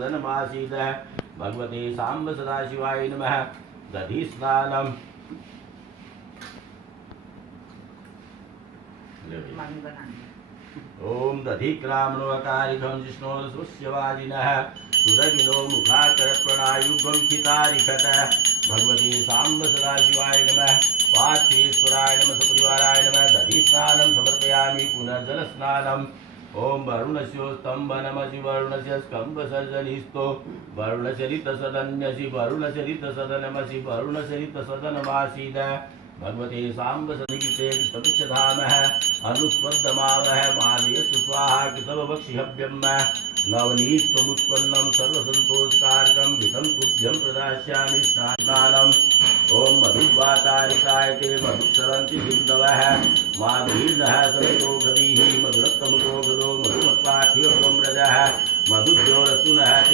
धनमासीद भगवते सांब सदाशिवाय नमः। दधि स्नानम ओम दधिक्रामणोकारिखं जिष्णोरस्वस्यवाजिनः सुरगिनो मुखाकरप्रणायुगं खितारिखत भगवते सांब सदाशिवाय नमः। पार्थेश्वराय नमः सपरिवाराय नमः। दधि स्नानं समर्पयामि पुनर्जल स्नानम्। ओम वरुणस्योस्तंभनमसि वरुणस्य स्कंभसर्जनिस्तो वरुणचरितसदन्यसि वरुणचरितसदनमसि वरुणचरितसदनमासीद भगवते सांब सनिकृते विष्णुधामः अनुस्वद्दमावः मादयस्तु स्वाहा कृतवक्षिहव्यम् नवनीत समुत्पन्नं सर्वसंतोषकारकं वितं तुभ्यं प्रदास्यामि स्नानम्। ओम मधुवातारिकाय ते मधुक्षरन्ति सिन्धवः माधुर्यः समितोषधीः मधुरक्तमुतो गदो मधुमत्पाठ्योऽम्रजः मधुद्योरस्तुनः